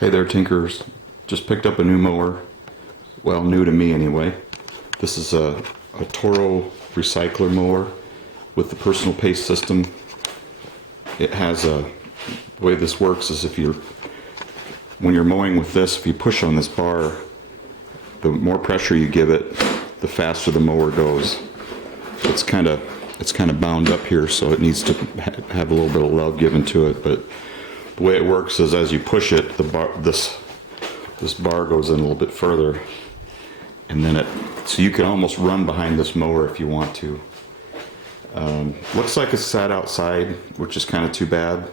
Hey there, Tinkers. Just picked up a new mower. Well, new to me anyway. This is a Toro Recycler mower with the personal pace system. It has the way this works is when you're mowing with this, if you push on this bar, the more pressure you give it, the faster the mower goes. It's kind of bound up here, so it needs to have a little bit of love given to it. But the way it works is as you push it, this bar goes in a little bit further, and then so you can almost run behind this mower if you want to. Looks like it's sat outside, which is kind of too bad.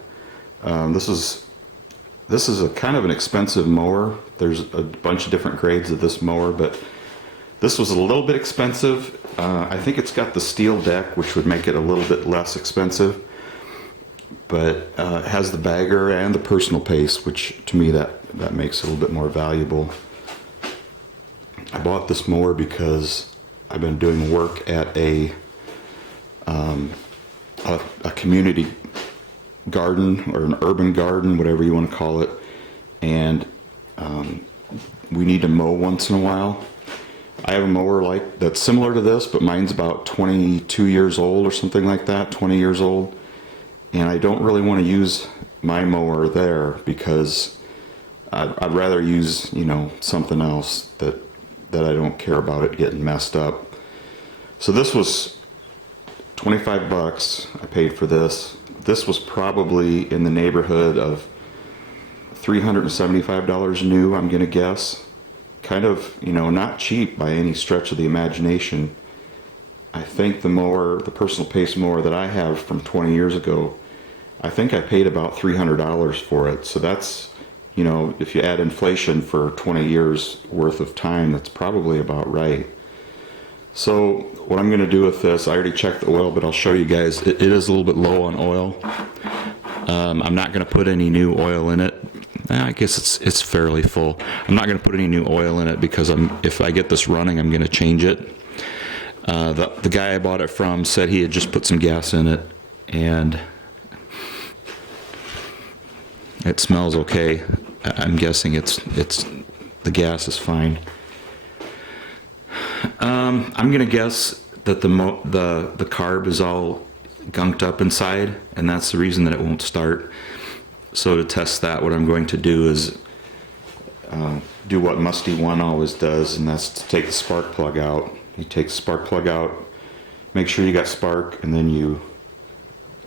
This is a kind of an expensive mower. There's a bunch of different grades of this mower, but this was a little bit expensive. I think it's got the steel deck, which would make it a little bit less expensive, but it has the bagger and the personal pace, which to me that makes it a little bit more valuable. I bought this mower because I've been doing work at a community garden, or an urban garden, whatever you want to call it, and we need to mow once in a while. I have a mower that's similar to this, but mine's about 22 years old or something like that, 20 years old, and I don't really want to use my mower there because I'd rather use something else that I don't care about it getting messed up. So this was 25 bucks I paid for this. This was probably in the neighborhood of $375 new, I'm gonna guess. Kind of, not cheap by any stretch of the imagination. I think the personal pace mower that I have from 20 years ago, I think I paid about $300 for it. So that's, if you add inflation for 20 years worth of time, that's probably about right. So what I'm going to do with this, I already checked the oil, but I'll show you guys. It is a little bit low on oil. I'm not going to put any new oil in it. I guess it's fairly full. I'm not going to put any new oil in it because if I get this running, I'm going to change it. The guy I bought it from said he had just put some gas in it, and it smells okay. I'm guessing it's the gas is fine. I'm gonna guess that the carb is all gunked up inside, and that's the reason that it won't start. So to test that, what I'm going to do is do what Musty One always does, and that's to take the spark plug out. You take the spark plug out, make sure you got spark, and then you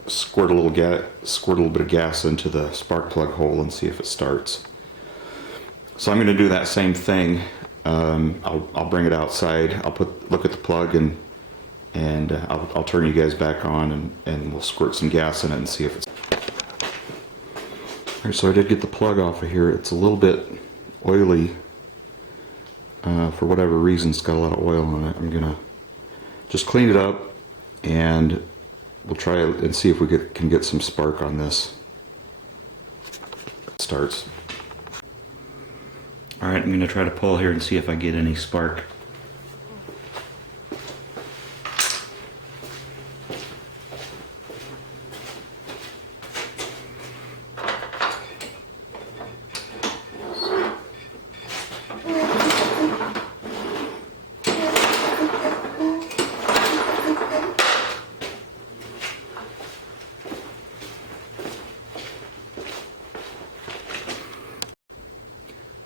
squirt a little bit of gas into the spark plug hole and see if it starts. So I'm going to do that same thing. I'll bring it outside. I'll look at the plug and I'll turn you guys back on and we'll squirt some gas in it and see if it's. All right, so I did get the plug off of here. It's a little bit oily for whatever reason. It's got a lot of oil on it. I'm gonna just clean it up and we'll try it and see if we can get some spark on this. It starts. All right, I'm going to try to pull here and see if I get any spark.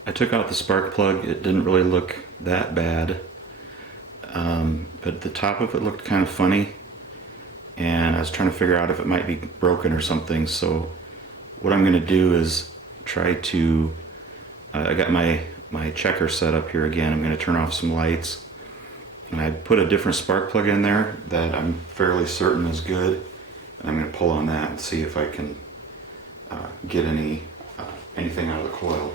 I took out the spark plug. It didn't really look that bad, but the top of it looked kind of funny, and I was trying to figure out if it might be broken or something. So what I'm going to do is try to, I got my checker set up here again. I'm going to turn off some lights, and I put a different spark plug in there that I'm fairly certain is good, and I'm going to pull on that and see if I can get anything out of the coil.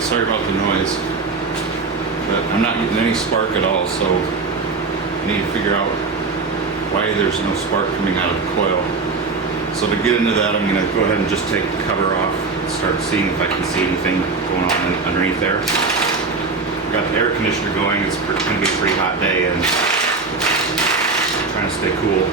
Sorry about the noise, but I'm not getting any spark at all, so I need to figure out why there's no spark coming out of the coil. So to get into that, I'm going to go ahead and just take the cover off and start seeing if I can see anything going on underneath there. I've got the air conditioner going. It's going to be a pretty hot day and I'm trying to stay cool.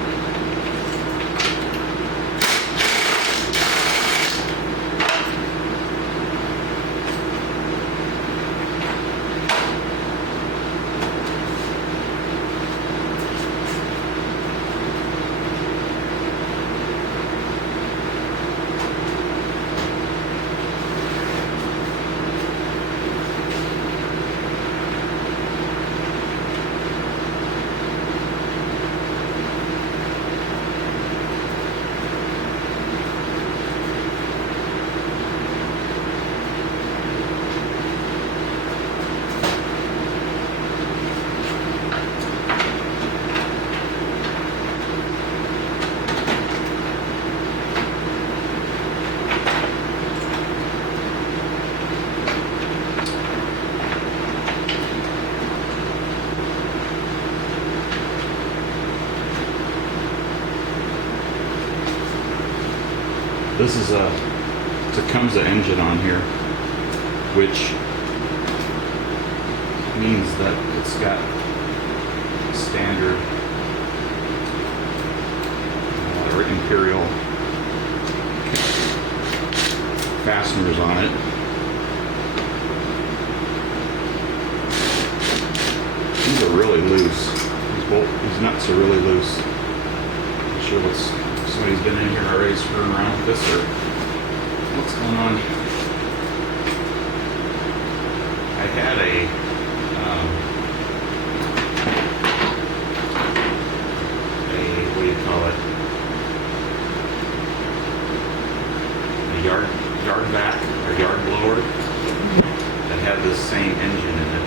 This is a Tecumseh engine on here, which means that it's got standard or Imperial fasteners on it. These are really loose. These nuts are really loose. Not sure if somebody's been in here already screwing around with this or what's going on. I had a what do you call it? A yard vac or yard blower that had this same engine in it.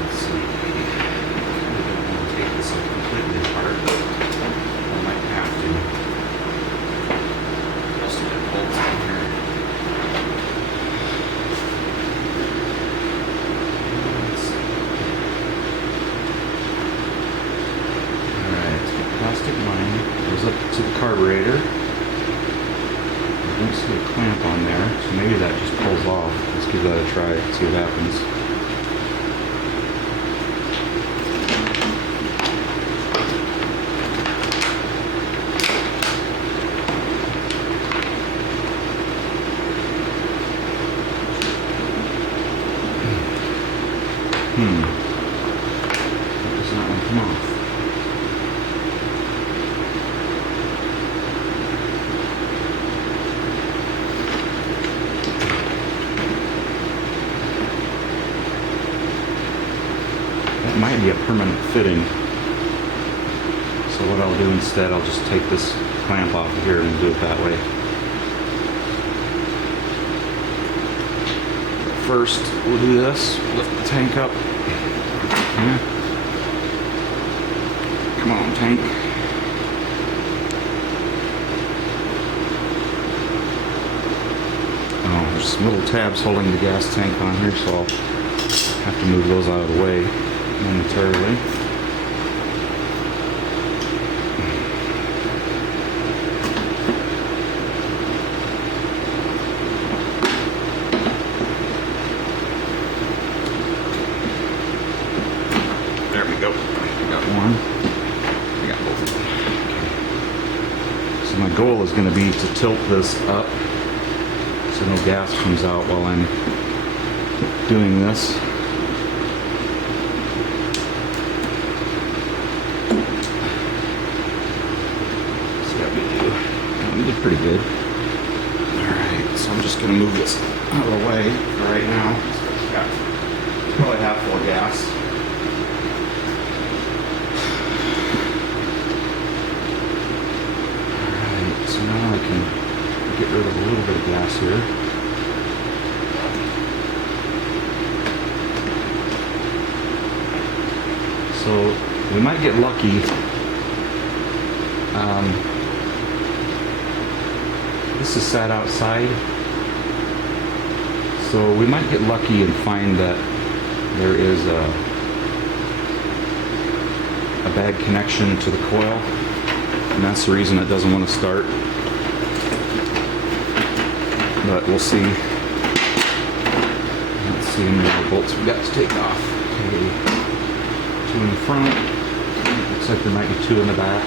Let's see. I don't want to take this completely apart. I might have to. Most of it bolts in here. Let's see. Alright, plastic line goes up to the carburetor. I don't see a clamp on there, so maybe that just pulls off. Let's give that a try, see what happens. Why does that one come off? That might be a permanent fitting. So what I'll do instead, I'll just take this clamp off of here and do it that way. First, we'll do this, lift the tank up. Yeah. Come on, tank. Oh, there's some little tabs holding the gas tank on here, so I'll have to move those out of the way momentarily. There we go. I got one. I got both of them. Okay. So my goal is going to be to tilt this up so no gas comes out while I'm doing this. See how we do. We did pretty good. Alright, so I'm just going to move this out of the way for right now. So it's got probably half full of gas. So now I can get rid of a little bit of gas here. So we might get lucky. This is sat outside. So we might get lucky and find that there is a bad connection to the coil, and that's the reason it doesn't want to start. But we'll see. Let's see how many bolts we've got to take off. Okay, 2 in the front. Looks like there might be 2 in the back.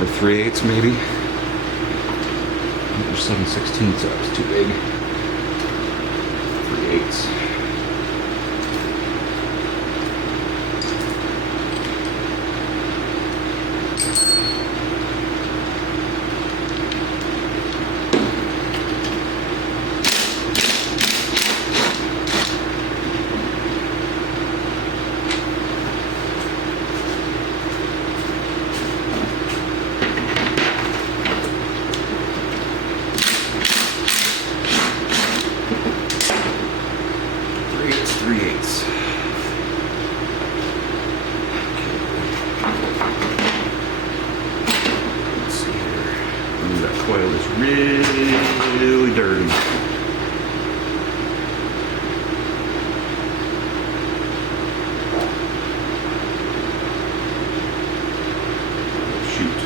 Or 3/8 maybe. Or 7/16, so that was too big. 3/8. Coil is really dirty. Shoot.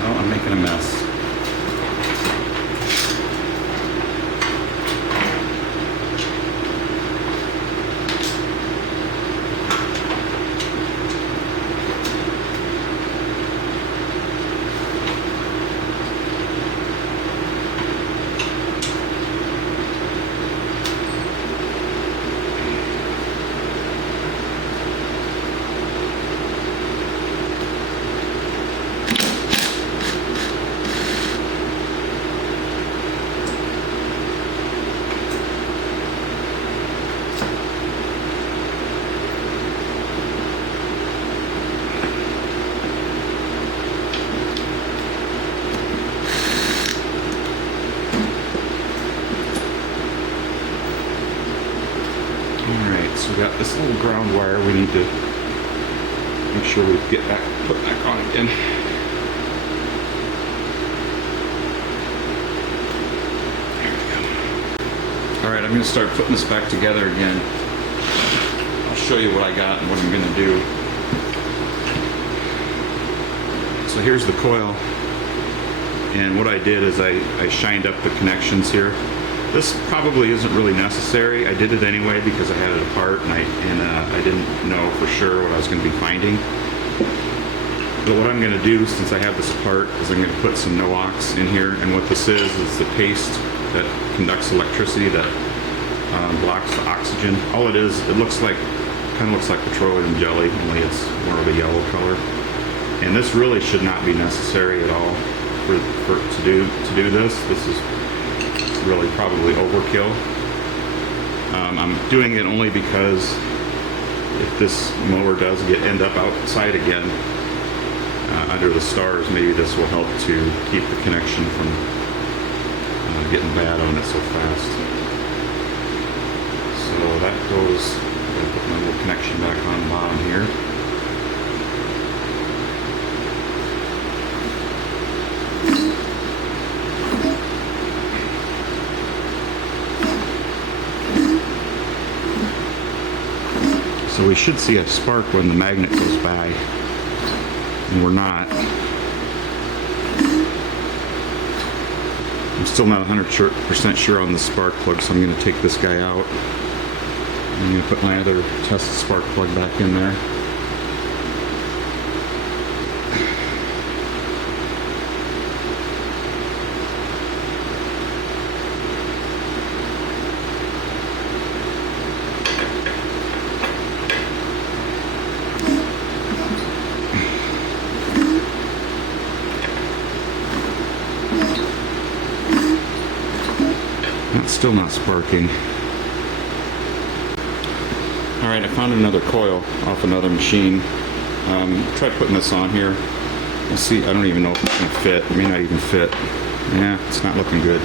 Oh, I'm making a mess. So we got this little ground wire we need to make sure we put back on again. There we go. Alright, I'm going to start putting this back together again. I'll show you what I got and what I'm going to do. So here's the coil. And what I did is I shined up the connections here. This probably isn't really necessary. I did it anyway because I had it apart and I didn't know for sure what I was going to be finding. But what I'm going to do, since I have this apart, is I'm going to put some no-ox in here. And what this is the paste that conducts electricity that blocks the oxygen. All it is, it kind of looks like petroleum jelly, only it's more of a yellow color. And this really should not be necessary at all to do this. This is really probably overkill. I'm doing it only because if this mower does end up outside again under the stars, maybe this will help to keep the connection from getting bad on it so fast. So that goes, I'm going to put my little connection back on the bottom here. So we should see a spark when the magnet goes by, and we're not. I'm still not 100% sure on the spark plug, so I'm going to take this guy out. I'm going to put my other test spark plug back in there. Still not sparking. Alright, I found another coil off another machine. Try putting this on here. We'll see. I don't even know if it's going to fit. It may not even fit. Yeah, it's not looking good.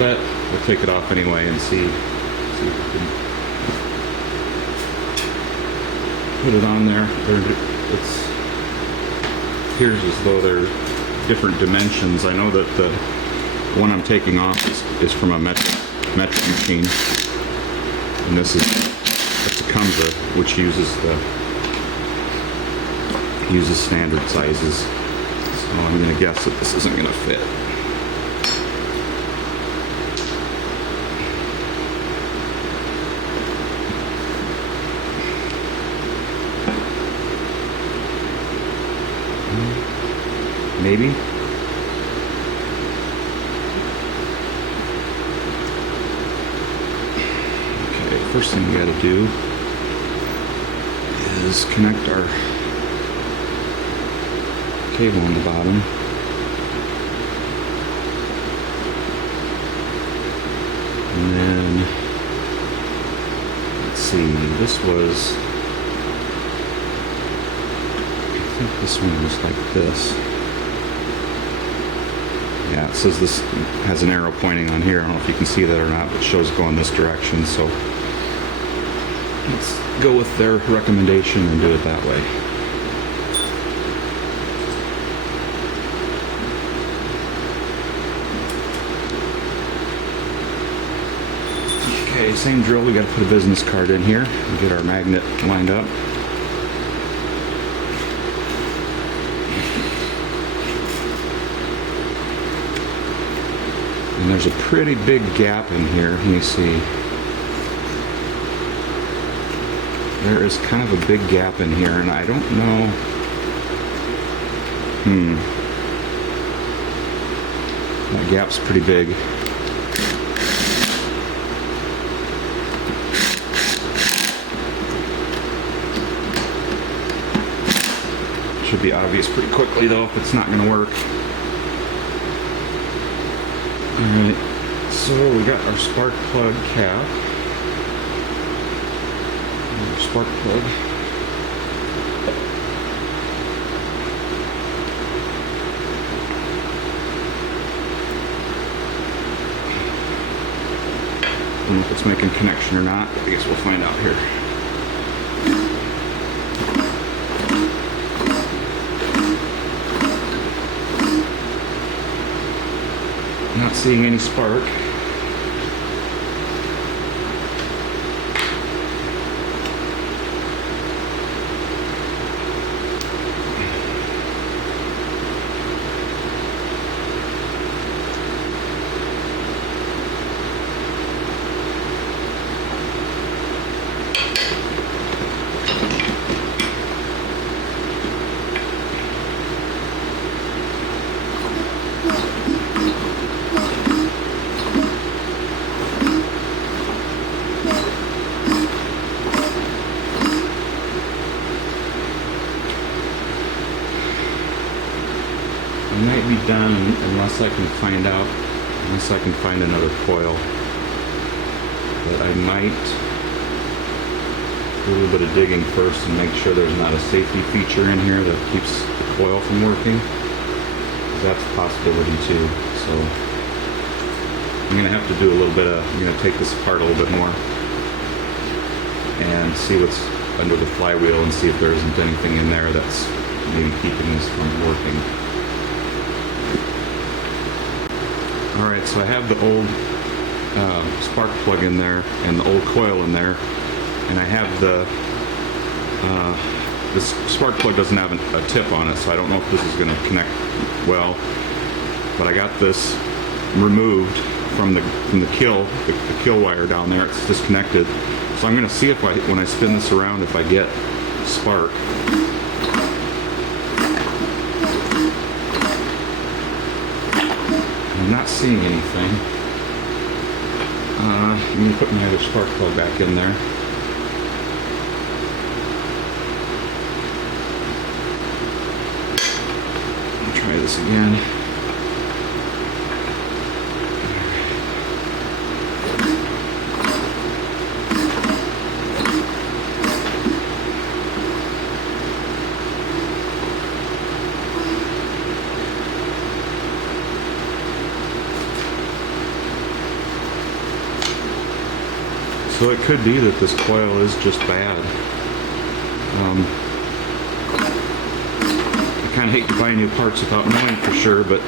But we'll take it off anyway and see if we can put it on there. It appears as though they're different dimensions. I know that the one I'm taking off is from a metric machine, and this is a Tecumseh, which uses standard sizes. So I'm going to guess that this isn't going to fit. Maybe. Okay, first thing we gotta do is connect our cable on the bottom. And then, let's see, this was, I think this one was like this. Yeah, it says this has an arrow pointing on here. I don't know if you can see that or not, but it shows going this direction. So let's go with their recommendation and do it that way. Okay, same drill. We got to put a business card in here and get our magnet lined up. And there's a pretty big gap in here. Let me see. There is kind of a big gap in here, and I don't know. That gap's pretty big. Should be obvious pretty quickly, though, if it's not going to work. Alright, so we got our spark plug cap. Our spark plug. I don't know if it's making connection or not, but I guess we'll find out here. Not seeing any spark. Might be done unless I can find another coil. But I might do a little bit of digging first and make sure there's not a safety feature in here that keeps the coil from working. That's a possibility too. So I'm gonna have to do a little bit of, I'm gonna take this apart a little bit more and see what's under the flywheel and see if there isn't anything in there that's maybe keeping this from working. Alright, so I have the old spark plug in there and the old coil in there, and I have this spark plug doesn't have a tip on it, so I don't know if this is going to connect well, but I got this removed from the kill wire down there. It's disconnected, so I'm going to see if when I spin this around, if I get spark. I'm not seeing anything. I'm going to put my other spark plug back in there. I'll try this again. So it could be that this coil is just bad. I kind of hate to buy new parts without knowing for sure, but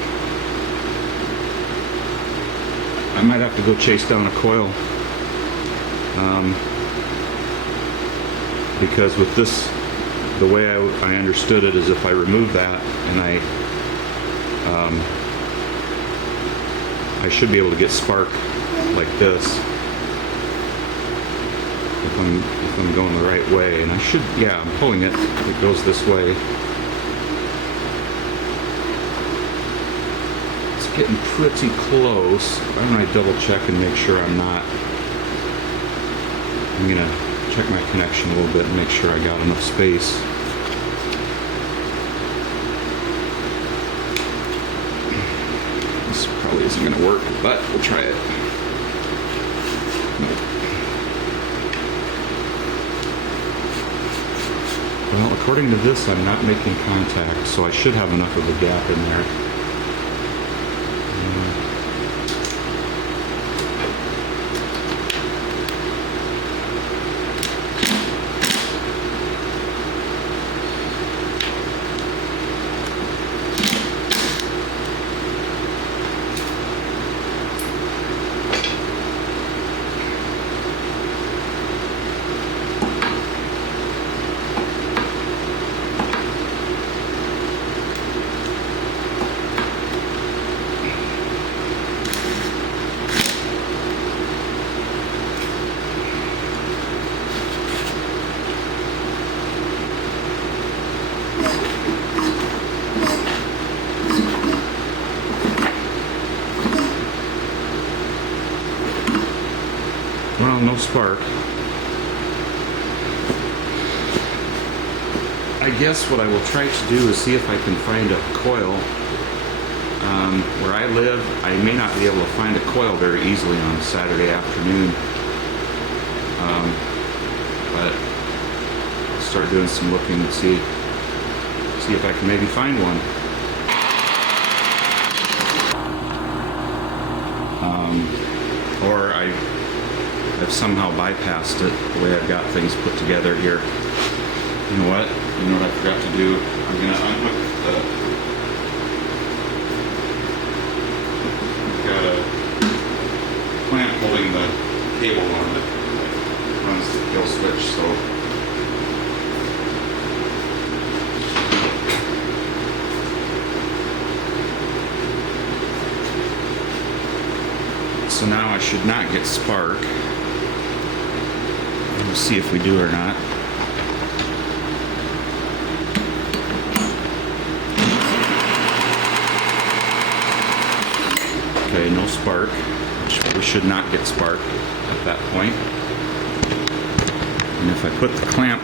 I might have to go chase down a coil. Because with this, the way I understood it is if I remove that and I should be able to get spark like this if I'm going the right way, and I should, yeah, I'm pulling it. It goes this way. It's getting pretty close. Why don't I double check and make sure I'm not? I'm gonna check my connection a little bit and make sure I got enough space. This probably isn't gonna work, but we'll try it. Well, according to this, I'm not making contact, so I should have enough of a gap in there. Well, no spark. I guess what I will try to do is see if I can find a coil. Where I live, I may not be able to find a coil very easily on a Saturday afternoon. But I'll start doing some looking and see if I can maybe find one. Or I've somehow bypassed it the way I've got things put together here. You know what? You know what I forgot to do? I'm going to unhook the... I've got a clamp holding the cable on that runs the kill switch, so... So now I should not get spark. We'll see if we do or not. Okay, no spark. We should not get spark at that point. And if I put the clamp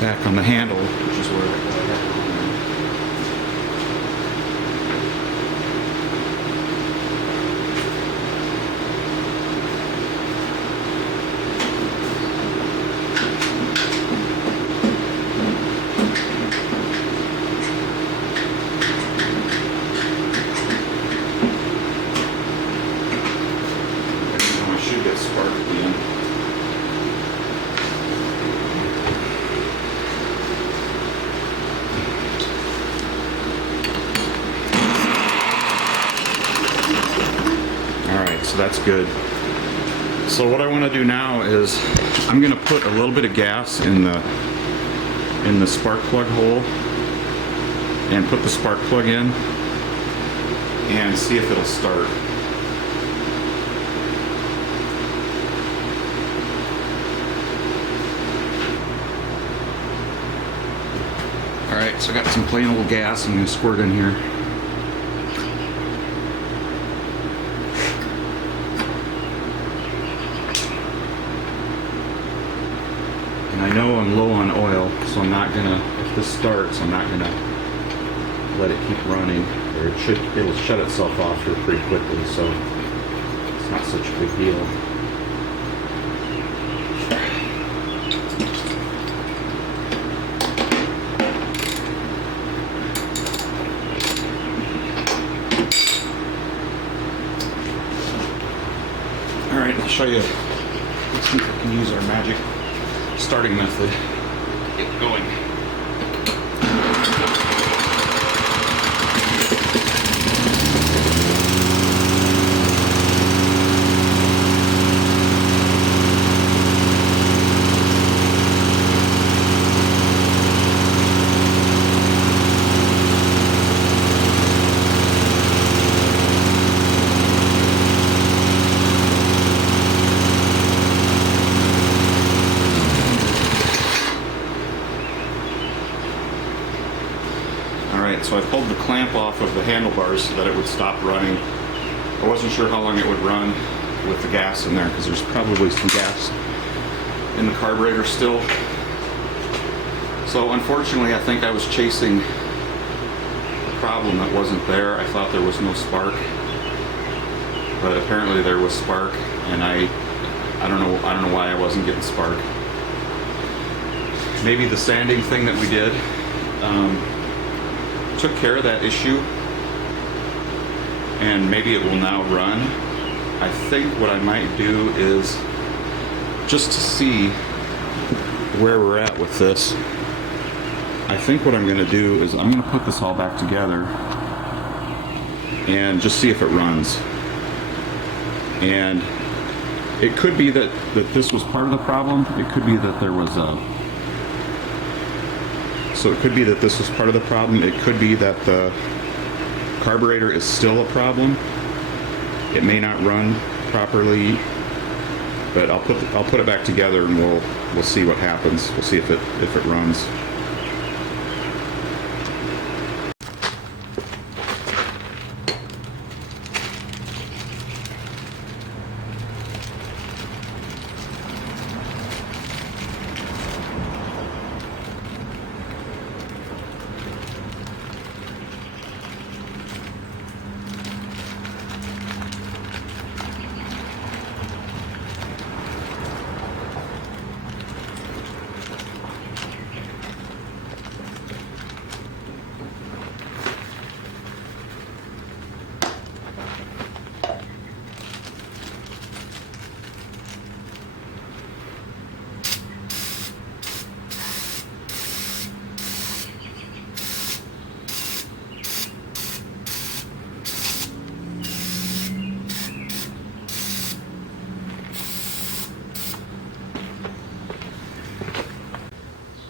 back on the handle, which is where I got it on so that's good. So what I want to do now is I'm going to put a little bit of gas in the spark plug hole and put the spark plug in and see if it'll start. Alright, so I got some plain old gas I'm going to squirt in here. I know I'm low on oil, so I'm not gonna, if this starts, I'm not gonna let it keep running, or it'll shut itself off here pretty quickly, so it's not such a big deal. Alright, I'll show you. Let's see if I can use our magic starting method to get going. So I pulled the clamp off of the handlebars so that it would stop running. I wasn't sure how long it would run with the gas in there because there's probably some gas in the carburetor still. So unfortunately, I think I was chasing a problem that wasn't there. I thought there was no spark, but apparently there was spark, and I don't know why I wasn't getting spark. Maybe the sanding thing that we did took care of that issue, and maybe it will now run. I think what I might do is, just to see where we're at with this, I think what I'm going to do is I'm going to put this all back together and just see if it runs. And it could be that this was part of the problem. It could be that there was So it could be that this was part of the problem. It could be that the carburetor is still a problem. It may not run properly, but I'll put it back together and we'll see what happens. We'll see if it runs.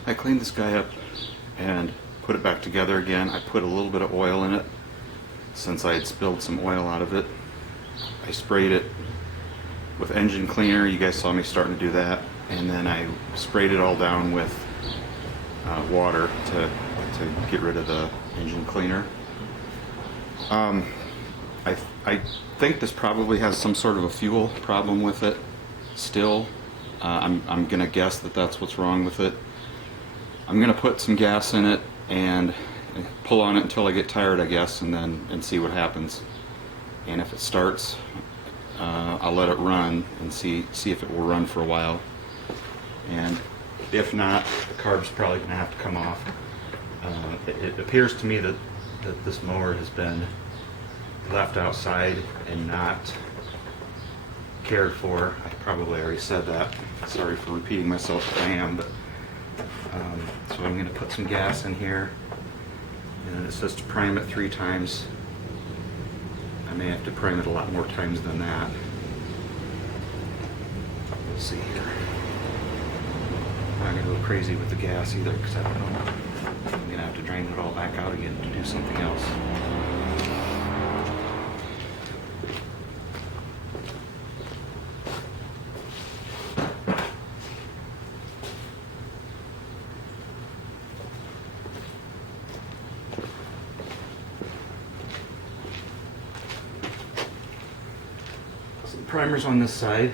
I cleaned this guy up and put it back together again. I put a little bit of oil in it since I had spilled some oil out of it. I sprayed it with engine cleaner. You guys saw me starting to do that. And then I sprayed it all down with water to get rid of the engine cleaner. I think this probably has some sort of a fuel problem with it still. I'm gonna guess that that's what's wrong with it. I'm gonna put some gas in it and pull on it until I get tired, I guess, and see what happens. And if it starts, I'll let it run and see if it will run for a while. And if not, the carb's probably gonna have to come off. It appears to me that this mower has been left outside and not cared for. I probably already said that. Sorry for repeating myself if I am, but so I'm going to put some gas in here, and it says to prime it 3 times. I may have to prime it a lot more times than that. We'll see here. I'm not going to go crazy with the gas either, because I don't know. I'm going to have to drain it all back out again to do something else. Primers on this side.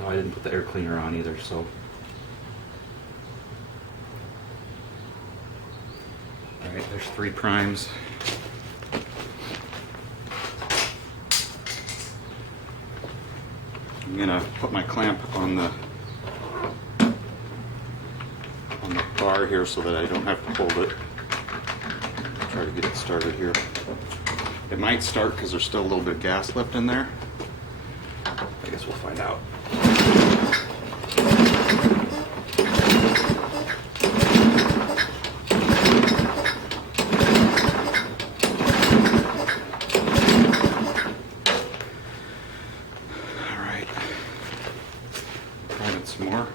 Oh, I didn't put the air cleaner on either, so. Alright, there's 3 primes. I'm gonna put my clamp on the bar here so that I don't have to hold it. Try to get it started here. It might start because there's still a little bit of gas left in there. I guess we'll find out. line it some more.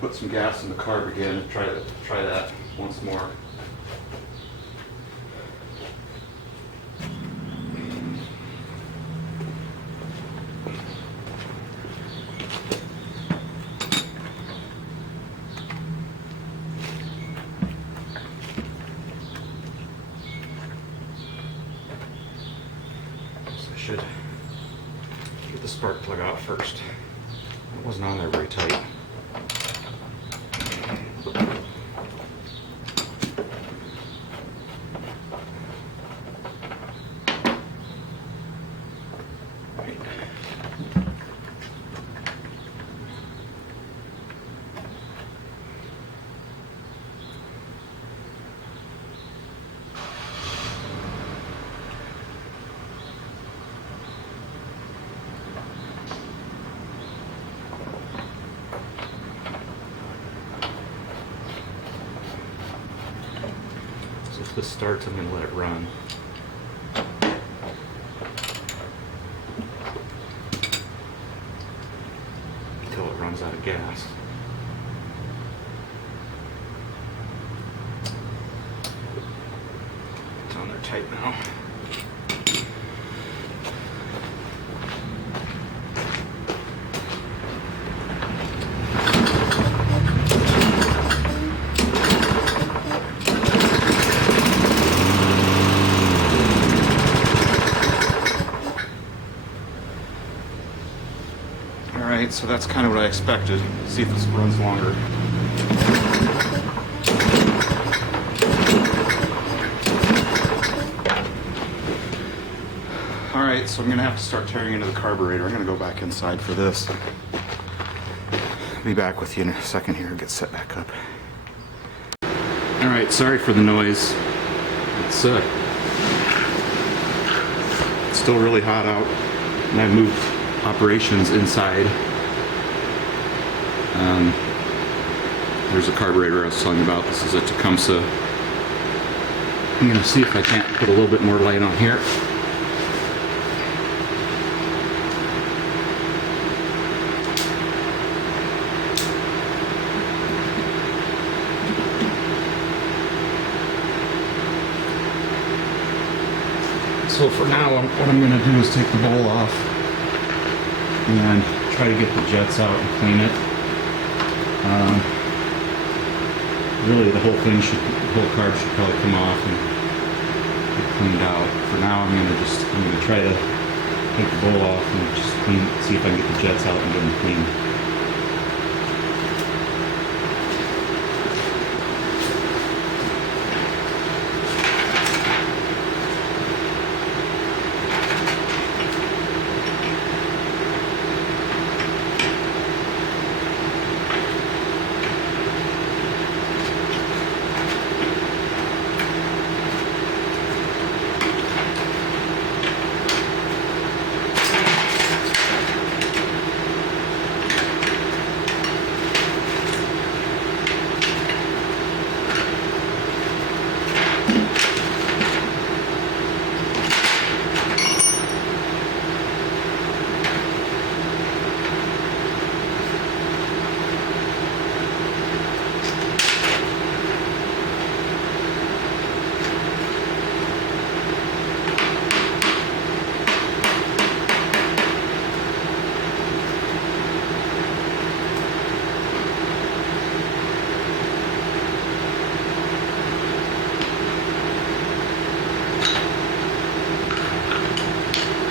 Put some gas in the carb again and try that once more. So I should get the spark plug out first. It wasn't on there very tight. If this starts, I'm going to let it run. Until it runs out of gas. It's on there tight now. Alright, so that's kind of what I expected. See if this runs longer. Alright, so I'm going to have to start tearing into the carburetor. I'm going to go back inside for this. Be back with you in a second here and get set back up. Alright, sorry for the noise. It's still really hot out, and I've moved operations inside. There's a carburetor I was telling you about. This is a Tecumseh. I'm going to see if I can't put a little bit more light on here. So for now, what I'm going to do is take the bowl off and try to get the jets out and clean it. Really, the whole carb should probably come off and get cleaned out. For now, I'm going to try to take the bowl off and just see if I can get the jets out and get them clean.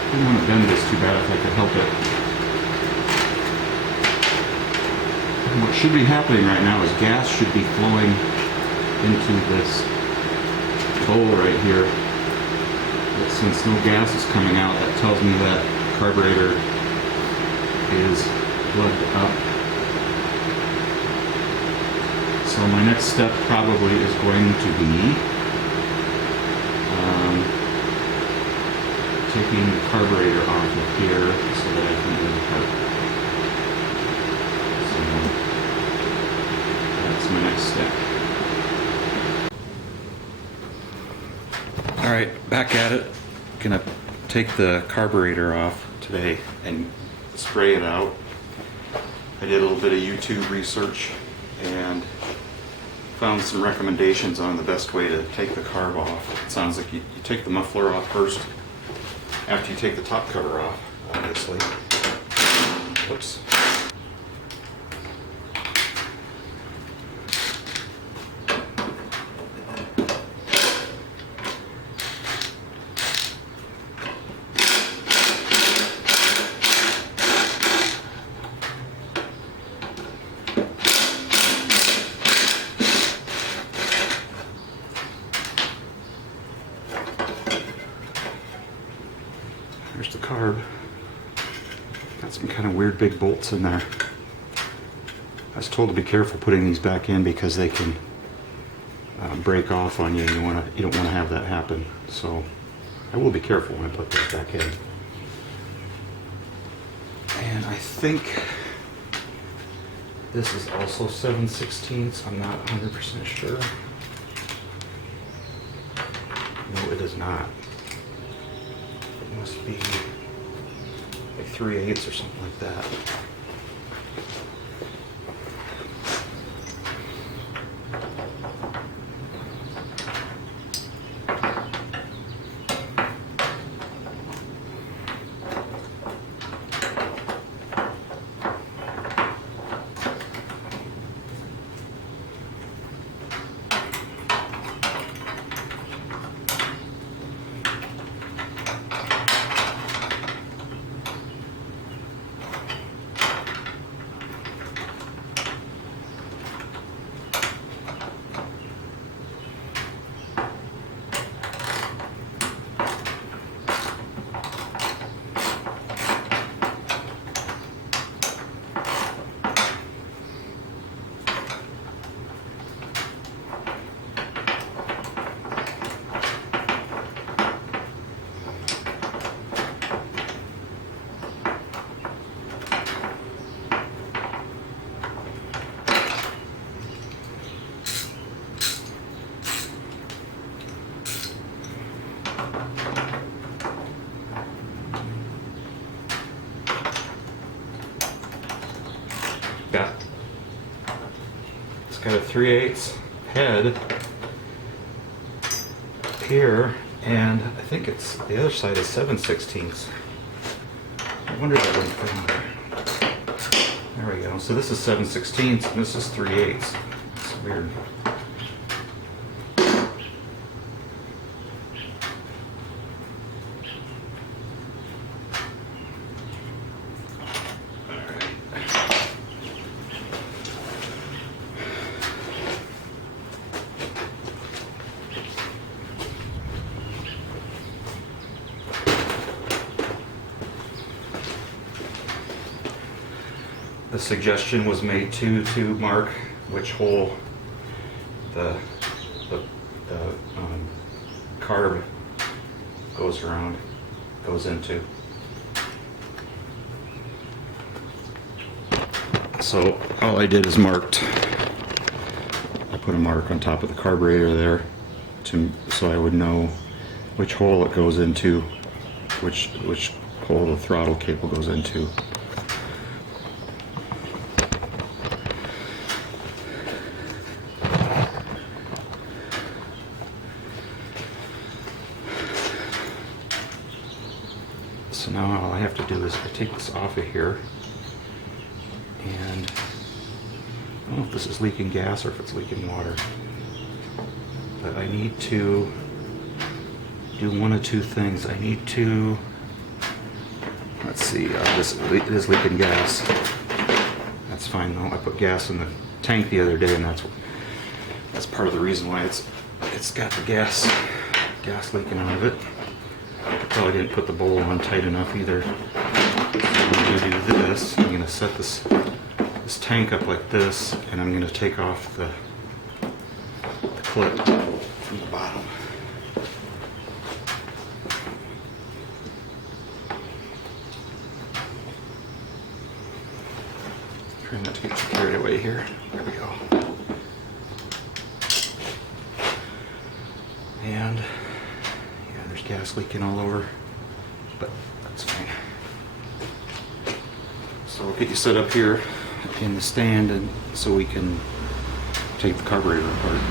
I don't want to bend this too bad if I could help it. And what should be happening right now is gas should be flowing into this bowl right here. But since no gas is coming out, that tells me that carburetor is plugged up. So my next step probably is going to be taking the carburetor off of here so that I can do the part. So that's my next step. Alright, back at it. Gonna take the carburetor off today and spray it out. I did a little bit of YouTube research and found some recommendations on the best way to take the carb off. It sounds like you take the muffler off first after you take the top cover off, obviously. Oops. There's the carb. Got some kind of weird big bolts in there. I was told to be careful putting these back in because they can break off on you. You don't want to have that happen. So I will be careful when I put that back in. And I think this is also 7/16. I'm not 100% sure. No, it is not. It must be like 3/8 or something like that. It's got a 3/8 head here, and I think it's the other side is 7/16. I wonder if that wouldn't fit in there. There we go. So this is 7/16 and this is 3/8. It's weird. The suggestion was made to mark which hole the carb goes into. So all I did is I put a mark on top of the carburetor there so I would know which hole it goes into, which hole the throttle cable goes into. So now all I have to do is I take this off of here, and I don't know if this is leaking gas or if it's leaking water, but I need to do one of two things. I need to, let's see, this is leaking gas. That's fine though. I put gas in the tank the other day, and that's part of the reason why it's got the gas leaking out of it. I probably didn't put the bowl on tight enough either. So I'm going to do this. I'm going to set this tank up like this, and I'm going to take off the clip from the bottom. Try not to get too carried away here. There we go. And yeah, there's gas leaking all over, but that's fine. So we'll get you set up here in the stand, and so we can take the carburetor apart.